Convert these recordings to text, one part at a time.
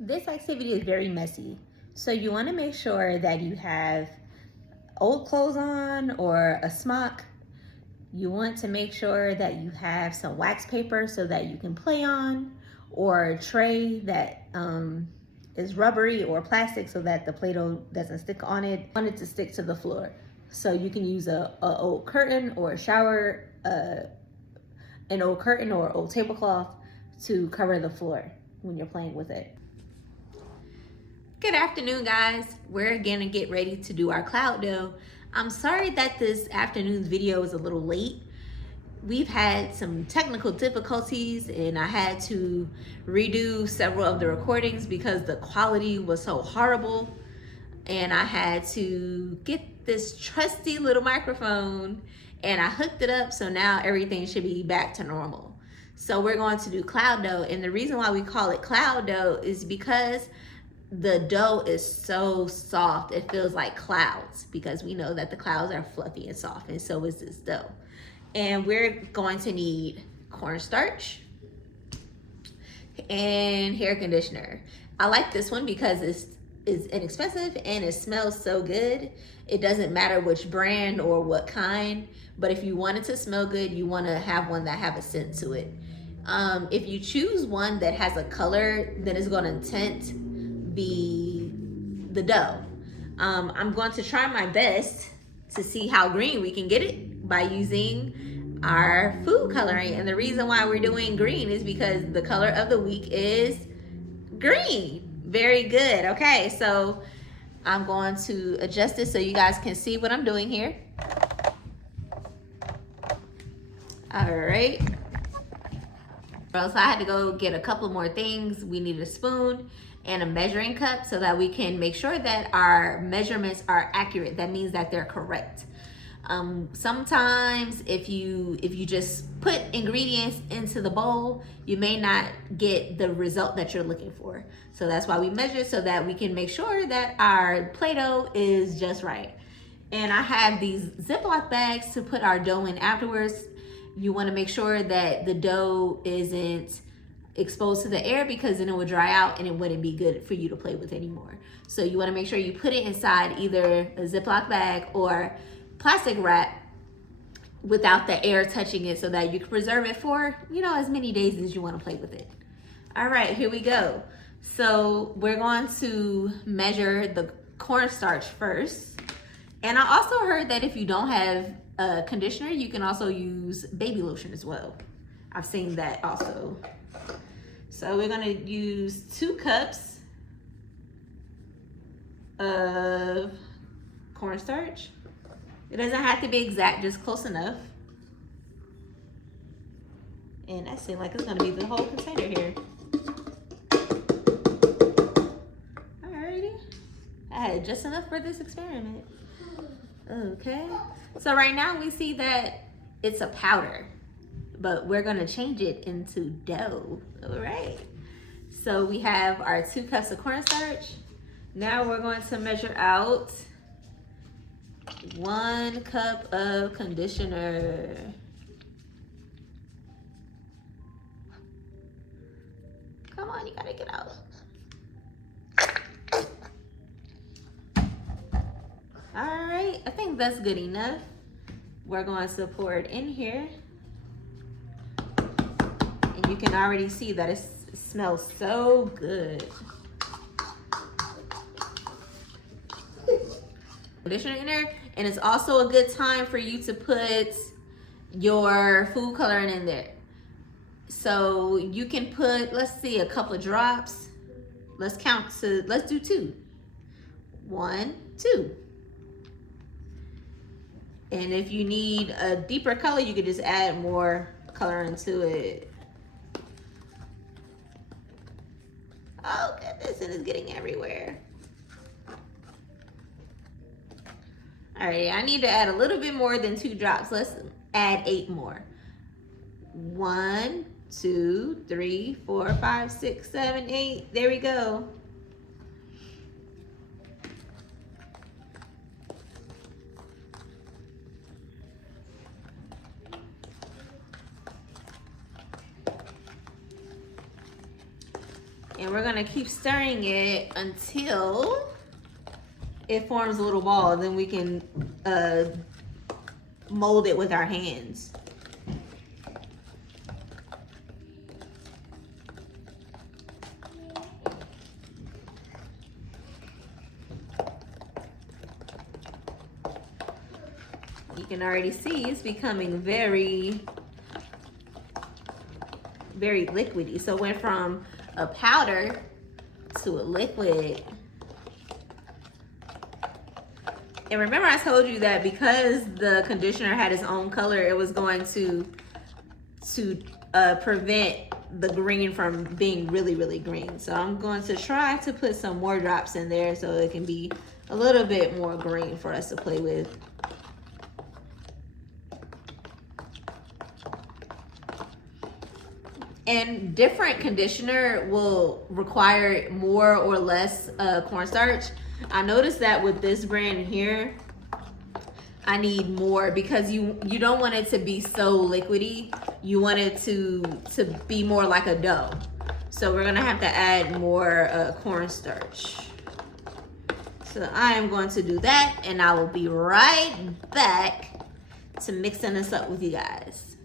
This activity is very messy, so you want to make sure that you have old clothes on or a smock. You want to make sure that you have some wax paper so that you can play on, or a tray that is rubbery or plastic so that the Play-Doh doesn't stick on it. You want it to stick to the floor. So you can use a old curtain or a shower, an old curtain or old tablecloth to cover the floor when you're playing with it. Good afternoon, guys. We're gonna get ready to do our cloud dough. I'm sorry that this afternoon's video is a little late. We've had some technical difficulties and I had to redo several of the recordings because the quality was so horrible. And I had to get this trusty little microphone and I hooked it up, so now everything should be back to normal. So we're going to do cloud dough, and the reason why we call it cloud dough is because the dough is so soft, it feels like clouds, because we know that the clouds are fluffy and soft, and so is this dough. And we're going to need cornstarch and hair conditioner. I like this one because it's inexpensive and it smells so good. It doesn't matter which brand or what kind, but if you want it to smell good, you want to have one that have a scent to it. If you choose one that has a color, then it's going to tint the dough. I'm going to try my best to see how green we can get it by using our food coloring. And the reason why we're doing green is because the color of the week is green. Very good. Okay, so I'm going to adjust it so you guys can see what I'm doing here. All right. So I had to go get a couple more things. We need a spoon and a measuring cup so that we can make sure that our measurements are accurate. That means that they're correct. Sometimes if you just put ingredients into the bowl, you may not get the result that you're looking for. So that's why we measure, so that we can make sure that our Play-Doh is just right. And I have these Ziploc bags to put our dough in afterwards. You want to make sure that the dough isn't exposed to the air, because then it would dry out and it wouldn't be good for you to play with anymore. So you want to make sure you put it inside either a Ziploc bag or plastic wrap without the air touching it, so that you can preserve it for, as many days as you want to play with it. All right, here we go. So we're going to measure the cornstarch first. And I also heard that if you don't have a conditioner, you can also use baby lotion as well. I've seen that also. So we're gonna use 2 cups of cornstarch. It doesn't have to be exact, just close enough. And that seems like it's gonna be the whole container here. Alrighty. I had just enough for this experiment. Okay. So right now we see that it's a powder, but we're gonna change it into dough. All right. So we have our 2 cups of cornstarch. Now we're going to measure out 1 cup of conditioner. Come on, you gotta get out. All right, I think that's good enough. We're going to pour it in here. And you can already see that it smells so good. Conditioner in there, and it's also a good time for you to put your food coloring in there. So you can put, let's see, a couple of drops. Let's do 2. 1, 2. And if you need a deeper color, you could just add more color into it. Oh goodness, it is getting everywhere. All right, I need to add a little bit more than 2 drops. Let's add 8 more. 1, 2, 3, 4, 5, 6, 7, 8. There we go. And we're gonna keep stirring it until it forms a little ball. Then we can mold it with our hands. You can already see it's becoming very, very liquidy. So it went from a powder to a liquid. And remember I told you that because the conditioner had its own color, it was going to prevent the green from being really, really green. So I'm going to try to put some more drops in there so it can be a little bit more green for us to play with. And different conditioner will require more or less cornstarch. I noticed that with this brand here, I need more because you don't want it to be so liquidy. You want it to be more like a dough. So we're gonna have to add more cornstarch. So I am going to do that, and I will be right back to mixing this up with you guys.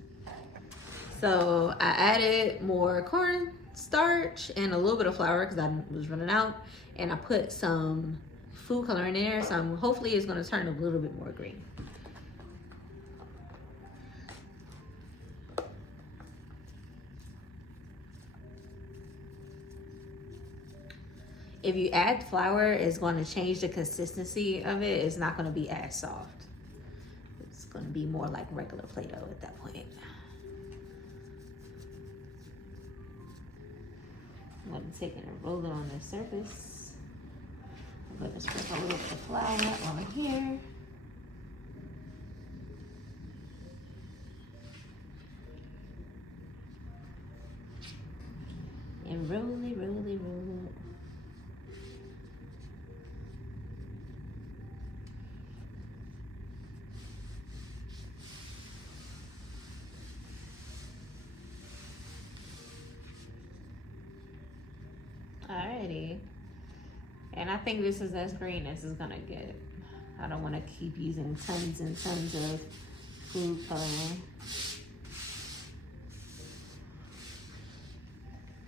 So I added more cornstarch and a little bit of flour because I was running out, and I put some food color in there, so hopefully it's going to turn a little bit more green. If you add flour, it's going to change the consistency of it. It's not going to be as soft. It's going to be more like regular Play-Doh at that point. I'm going to take it and roll it on the surface. I'm going to sprinkle a little bit of flour on here. And roll it, roll it, roll it. Alrighty. And I think this is as green as it's gonna get. I don't wanna keep using tons and tons of food coloring.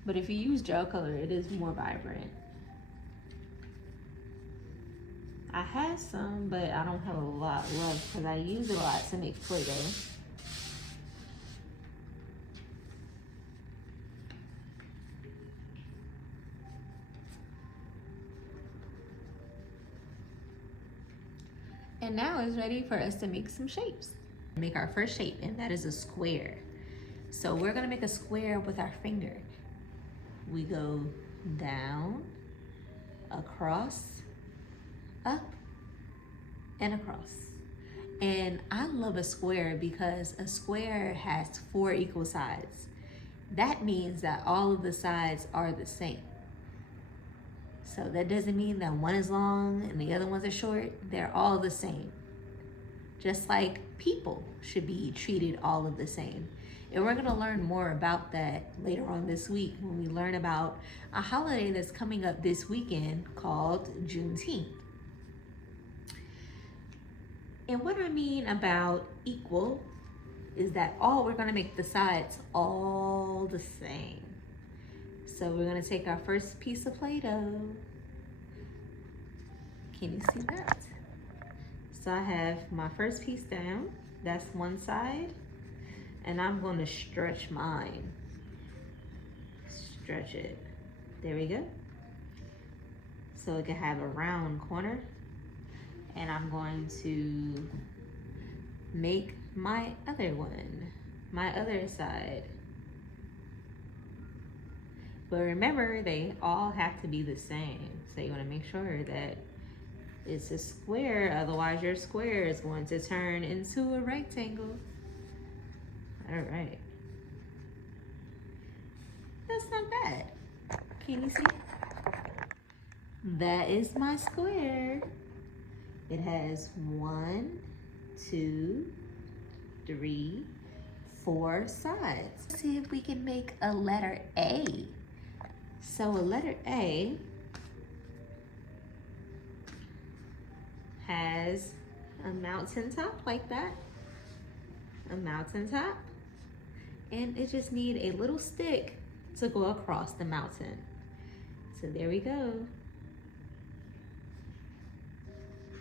But if you use gel color, it is more vibrant. I have some, but I don't have a lot left because I use it a lot to make Play-Doh. And now it's ready for us to make some shapes. Make our first shape, and that is a square. So we're gonna make a square with our finger. We go down, across, up, and across. And I love a square because a square has 4 equal sides. That means that all of the sides are the same. So that doesn't mean that one is long and the other ones are short. They're all the same. Just like people should be treated all of the same. And we're gonna learn more about that later on this week when we learn about a holiday that's coming up this weekend called Juneteenth. And what I mean about equal is that we're gonna make the sides all the same. So we're gonna take our first piece of Play-Doh. Can you see that? So I have my first piece down, that's one side, and I'm gonna stretch mine. Stretch it, there we go. So it can have a round corner. And I'm going to make my other one, my other side. But remember, they all have to be the same. So you wanna make sure that it's a square, otherwise your square is going to turn into a rectangle. All right. That's not bad. Can you see? That is my square. It has 1, 2, 3, 4 sides. Let's see if we can make a letter A. So a letter A has a mountaintop like that, a mountaintop, and it just need a little stick to go across the mountain. So there we go.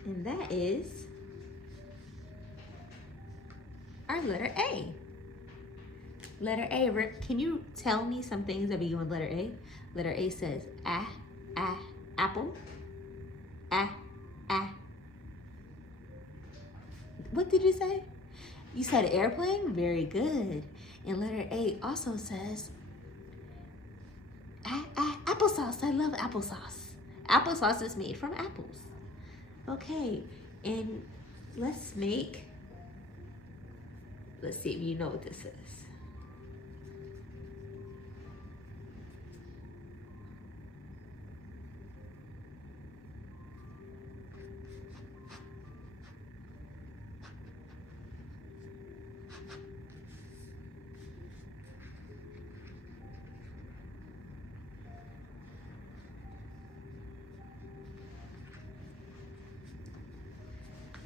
And that is our letter A. Letter A, Rick, can you tell me some things that begin with letter A? Letter A says apple, What did you say? You said airplane? Very good. And letter A also says applesauce. I love applesauce. Applesauce is made from apples. Okay, and let's see if you know what this is.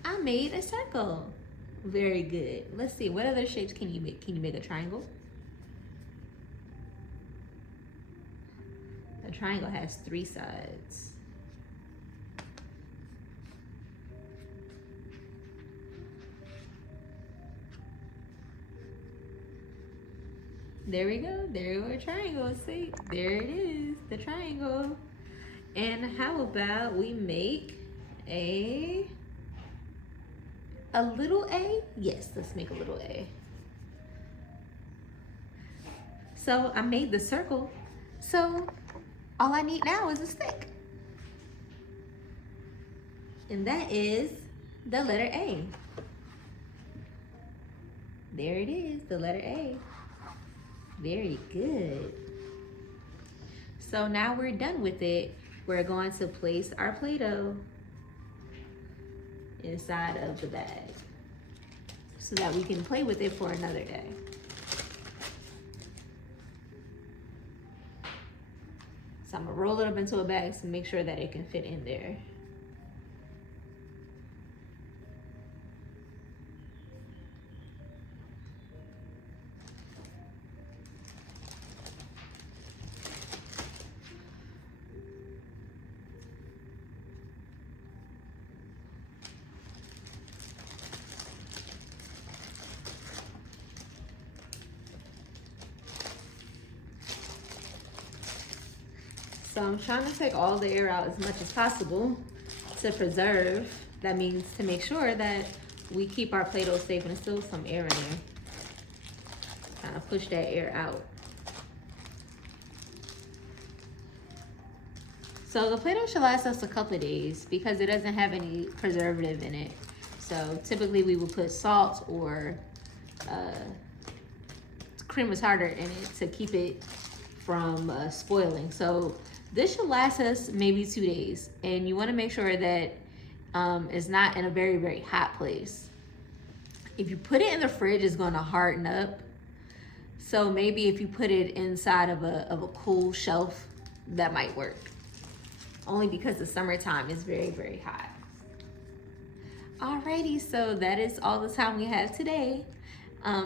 I made a circle. Very good. Let's see, what other shapes can you make? Can you make a triangle? A triangle has 3 sides. There we go. There you go, a triangle. See, there it is, the triangle. And how about we make a little A? Yes, let's make a little A. So I made the circle. So all I need now is a stick. And that is the letter A. There it is, the letter A. Very good. So now we're done with it. We're going to place our Play-Doh inside of the bag so that we can play with it for another day. So I'm gonna roll it up into a bag to make sure that it can fit in there. So I'm trying to take all the air out as much as possible to preserve. That means to make sure that we keep our Play-Doh safe, and there's still some air in there. Kind of push that air out. So the Play-Doh should last us a couple of days because it doesn't have any preservative in it. So typically we would put salt or cream retardant in it to keep it from spoiling. So this should last us maybe 2 days, and you want to make sure that it's not in a very, very hot place. If you put it in the fridge, it's going to harden up. So maybe if you put it inside of a cool shelf, that might work. Only because the summertime is very, very hot. Alrighty, so that is all the time we have today.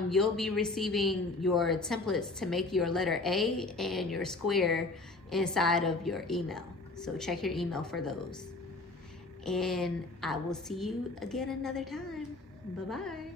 You'll be receiving your templates to make your letter A and your square inside of your email. So check your email for those. And I will see you again another time. Bye-bye.